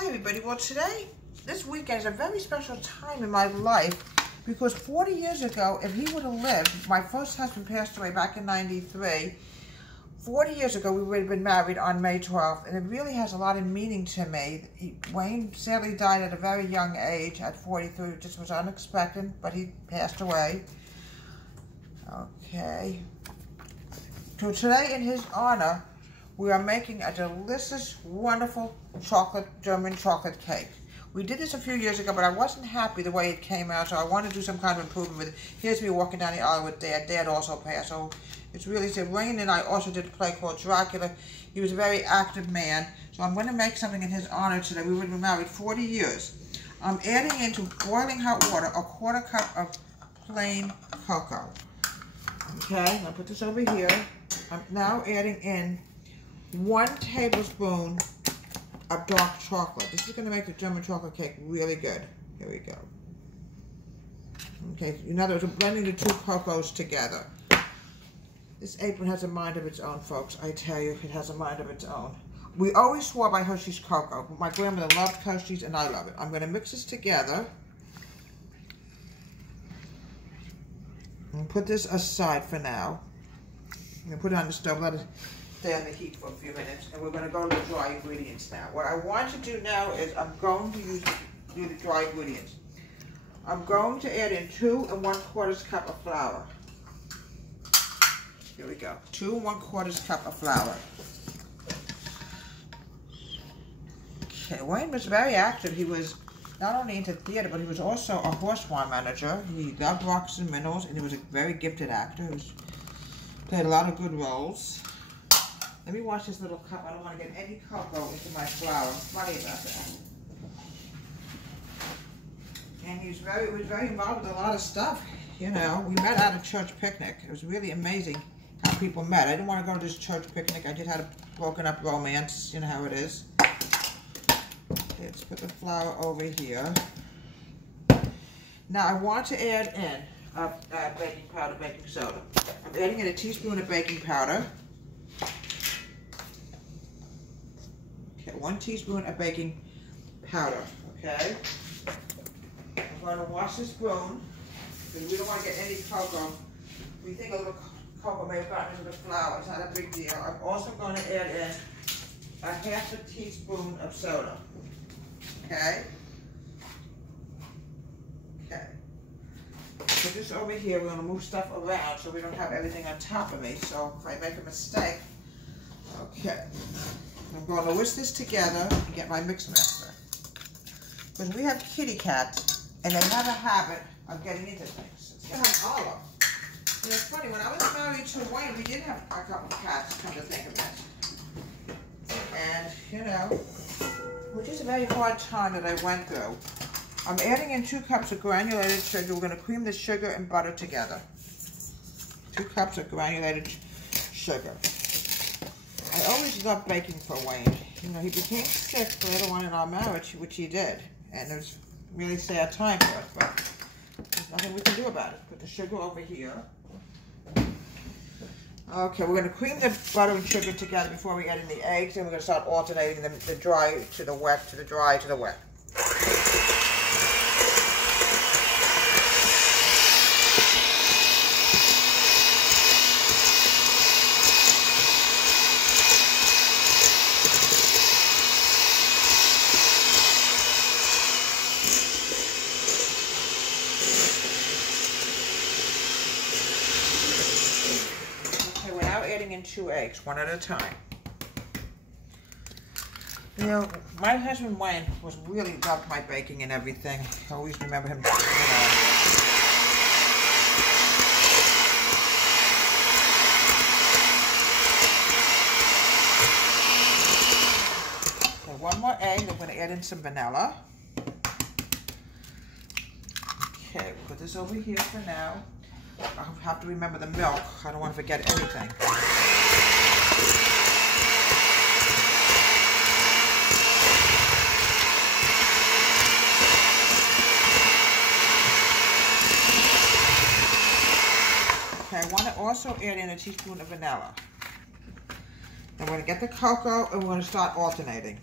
Hi everybody. Well, this weekend is a very special time in my life because 40 years ago, if he would have lived, my first husband passed away back in '93. 40 years ago, we would have been married on May 12th, and it really has a lot of meaning to me. Wayne sadly died at a very young age, at 43. It just was unexpected, but he passed away. Okay. So today, in his honor, we are making a delicious, wonderful German chocolate cake. We did this a few years ago, but I wasn't happy the way it came out, so I wanted to do some kind of improvement with it. Here's me walking down the aisle with Dad. Dad also passed, so it's really sad. Wayne and I also did a play called Dracula. He was a very active man, so I'm going to make something in his honor today. We would have been married 40 years. I'm adding into boiling hot water a quarter cup of plain cocoa. Okay, I'm going to put this over here. I'm now adding in 1 tablespoon of dark chocolate. This is going to make the German chocolate cake really good. Here we go. Okay, in other words, we're blending the 2 cocoas together. This apron has a mind of its own, folks. I tell you, it has a mind of its own. We always swore by Hershey's cocoa. My grandmother loved Hershey's, and I love it. I'm going to mix this together. And put this aside for now. I'm going to put it on the stove, let it stay on the heat for a few minutes, and we're going to go to the dry ingredients now. What I want to do now is I'm going to do the dry ingredients. I'm going to add in 2 1/4 cup of flour. Here we go. 2 1/4 cup of flour. Okay, Wayne was very active. He was not only into theater, but he was also a horse farm manager. He loved rocks and minerals, and he was a very gifted actor. He played a lot of good roles. Let me wash this little cup. I don't want to get any cocoa into my flour. I'm funny about that. And he was very involved with a lot of stuff. You know, we met at a church picnic. It was really amazing how people met. I didn't want to go to this church picnic. I did have a broken up romance. You know how it is. Okay, let's put the flour over here. Now I want to add in baking powder, baking soda. I'm adding in a teaspoon of baking powder. 1 teaspoon of baking powder, okay? I'm going to wash the spoon because we don't want to get any cocoa. We think a little cocoa may have gotten into the flour. It's not a big deal. I'm also going to add in a 1/2 teaspoon of soda, okay? Okay. Put this over here. We're going to move stuff around so we don't have everything on top of me. So if I make a mistake, okay. I'm going to whisk this together and get my mix master. Because we have kitty cats, and they have a habit of getting into things. It's going to have Olive. You know, it's funny, when I was married to Wayne, we did have a couple of cats, come to think of it. And, you know, which is a very hard time that I went through. I'm adding in 2 cups of granulated sugar. We're going to cream the sugar and butter together. 2 cups of granulated sugar. I always loved baking for Wayne. You know, he became sick later on in our marriage, which he did. And it was a really sad time for us, but there's nothing we can do about it. Put the sugar over here. Okay, we're going to cream the butter and sugar together before we add in the eggs, and we're going to start alternating the dry to the wet, to the dry to the wet. In 2 eggs, 1 at a time. You know, my husband Wayne really loved my baking and everything. I always remember him. Okay, 1 more egg. I'm going to add in some vanilla. Okay, put this over here for now. I'll have to remember the milk. I don't want to forget anything. Okay, I want to also add in a teaspoon of vanilla. I'm going to get the cocoa and we're going to start alternating.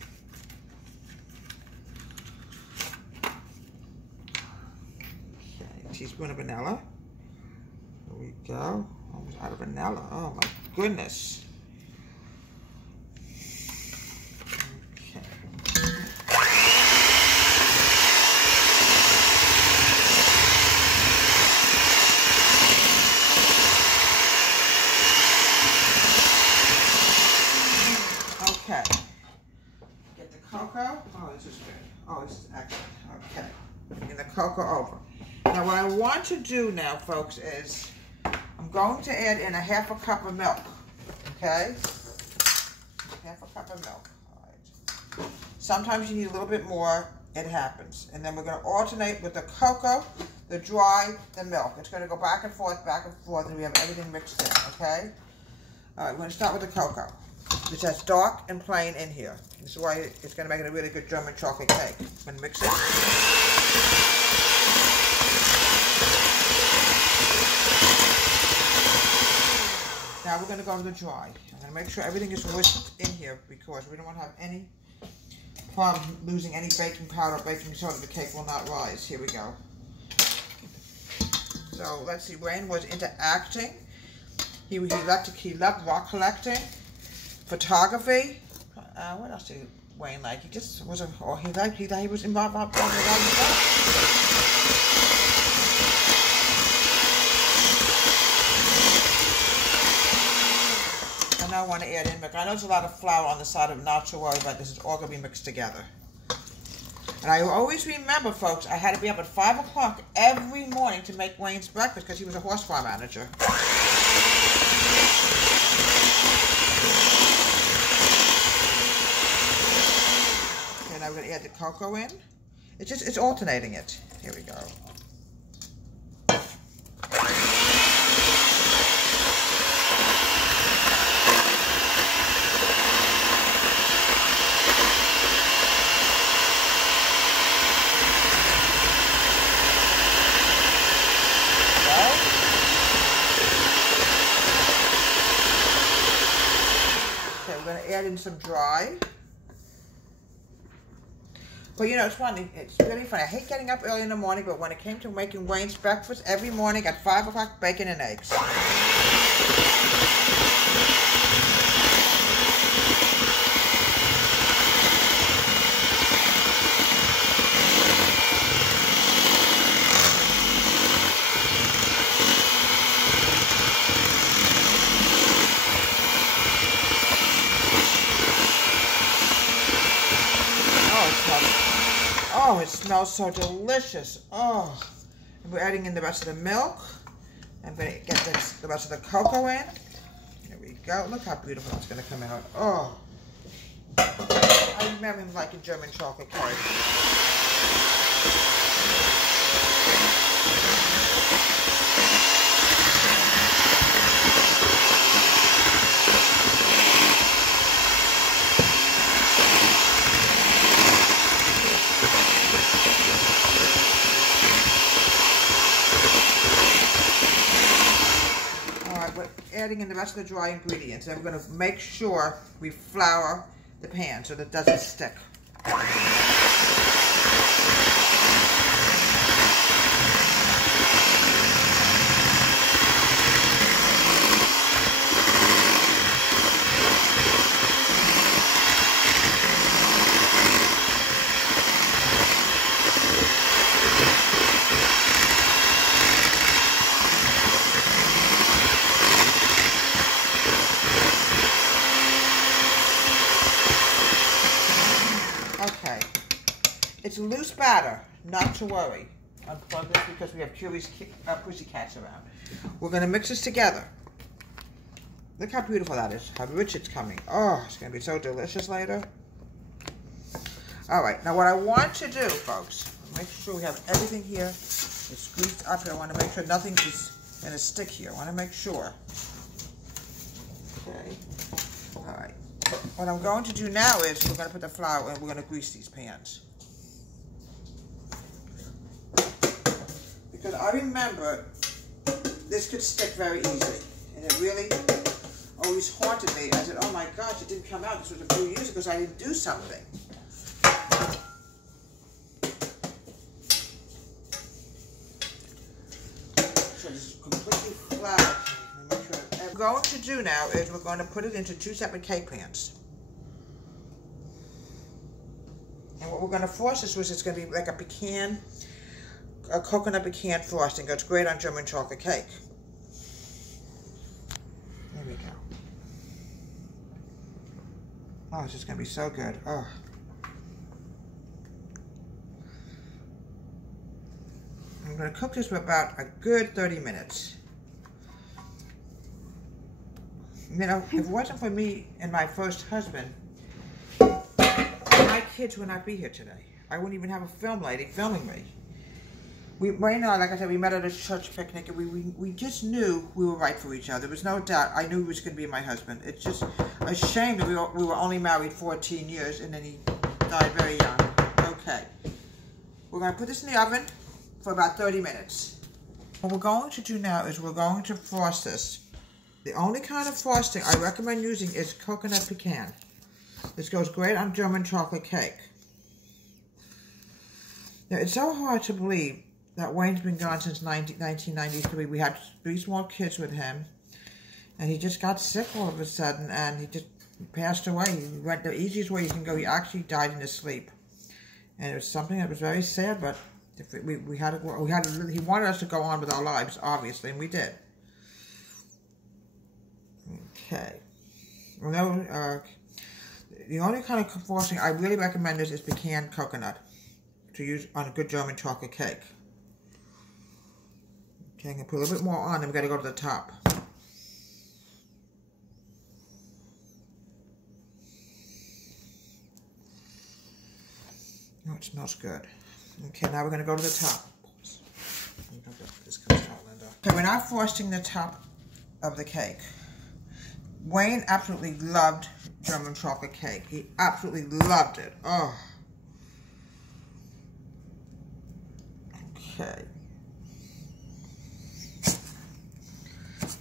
teaspoon of vanilla. There we go. Almost out of vanilla. Oh my goodness. Okay. Get the cocoa. Oh, this is good. Oh, this is excellent. Okay. Bring the cocoa over. Now, what I want to do now, folks, is I'm going to add in a half a cup of milk. Okay? Half a cup of milk. All right. Sometimes you need a little bit more. It happens. And then we're going to alternate with the cocoa, the dry, the milk. It's going to go back and forth, and we have everything mixed in. Okay? All right, we're going to start with the cocoa. It's as dark and plain in here. This is why it's going to make it a really good German chocolate cake. I'm going to mix it. Now we're going to go to the dry. I'm going to make sure everything is whisked in here because we don't want to have any problem losing any baking powder or baking soda. The cake will not rise. Here we go. So let's see. Wayne was into acting. He loved rock collecting. Photography. What else did Wayne like? He just was he was involved in a lot of stuff. And now I want to add in milk. I know there's a lot of flour on the side of not to worry about. This is all going to be mixed together. And I always remember, folks, I had to be up at 5 o'clock every morning to make Wayne's breakfast because he was a horse farm manager. Now we're going to add the cocoa in. It's alternating it. Here we go. Okay, we're going to add in some dry. But you know, it's funny. It's really funny. I hate getting up early in the morning, but when it came to making Wayne's breakfast, every morning at 5 o'clock, bacon and eggs. Oh, it smells so delicious. Oh, and we're adding in the rest of the milk. I'm going to get the rest of the cocoa in. There we go. Look how beautiful that's going to come out. Oh, I remember him liking German chocolate cake. Adding in the rest of the dry ingredients, and we're going to make sure we flour the pan so that it doesn't stick. Okay, it's a loose batter, not to worry. Unplug this because we have curious pussycats around. We're going to mix this together. Look how beautiful that is, how rich it's coming. Oh, it's going to be so delicious later. All right, now what I want to do, folks, make sure we have everything here. It's greased up here. I want to make sure nothing is going to stick here. I want to make sure. Okay, all right. What I'm going to do now is we're going to put the flour and we're going to grease these pans. Because I remember this could stick very easily. And it really always haunted me. I said, oh my gosh, it didn't come out. This was a few years ago because I didn't do something. going to do now is we're going to put it into 2 separate cake pans. And what we're going to frost this with is going to be like a coconut pecan frosting. It's great on German chocolate cake. There we go. Oh, this is going to be so good. Oh. I'm going to cook this for about a good 30 minutes. You know, if it wasn't for me and my first husband, my kids would not be here today. I wouldn't even have a film lady filming me. Wayne and I, like I said, we met at a church picnic, and we just knew we were right for each other. There was no doubt. I knew he was going to be my husband. It's just a shame that we were only married 14 years, and then he died very young. Okay. We're going to put this in the oven for about 30 minutes. What we're going to do now is we're going to frost this. The only kind of frosting I recommend using is coconut pecan. This goes great on German chocolate cake. Now, it's so hard to believe that Wayne's been gone since 1993. We had 3 small kids with him, and he just got sick all of a sudden, and he just passed away. He went the easiest way you can go. He actually died in his sleep, and it was something that was very sad. But he wanted us to go on with our lives, obviously, and we did. Okay. Well, the only kind of frosting I really recommend is pecan coconut to use on a good German chocolate cake. Okay, I'm going to put a little bit more on, and we've got to go to the top. Oh, it smells good. Okay, now we're going to go to the top. Okay, we're now frosting the top of the cake. Wayne absolutely loved German chocolate cake. He absolutely loved it. Oh. Okay.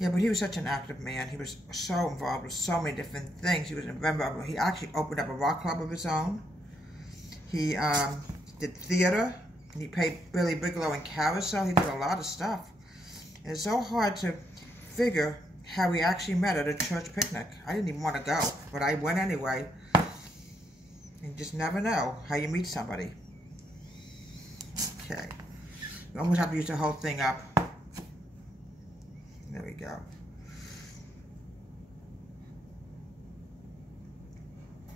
Yeah, but he was such an active man. He was so involved with so many different things. He was a member. He actually opened up a rock club of his own. He did theater. And he played Billy Bigelow in Carousel. He did a lot of stuff. And it's so hard to figure how we actually met at a church picnic. I didn't even want to go, but I went anyway. You just never know how you meet somebody. Okay. You almost have to use the whole thing up. There we go.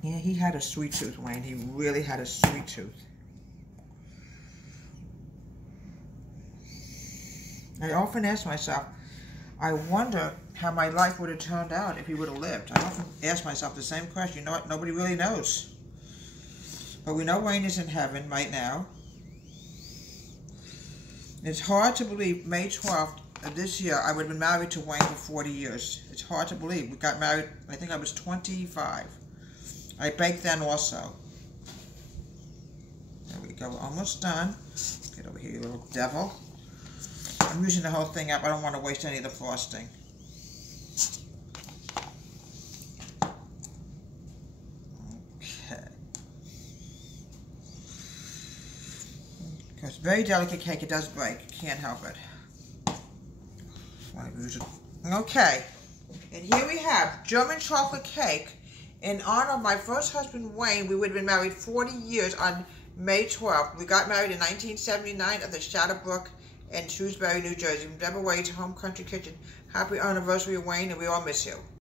Yeah, he had a sweet tooth, Wayne. He really had a sweet tooth. I often ask myself, I wonder how my life would have turned out if he would have lived. I often ask myself the same question. You know what? Nobody really knows. But we know Wayne is in heaven right now. It's hard to believe May 12th of this year I would have been married to Wayne for 40 years. It's hard to believe. We got married, I think I was 25. I baked then also. There we go. We're almost done. Get over here, you little devil. I'm using the whole thing up. I don't want to waste any of the frosting. Okay. Because it's very delicate cake. It does break. Can't help it. Okay. And here we have German chocolate cake. In honor of my first husband, Wayne, we would have been married 40 years on May 12th. We got married in 1979 at the Shadowbrook in Shrewsbury, New Jersey. From Deborah Wade's Home Country Kitchen. Happy anniversary, Wayne, and we all miss you.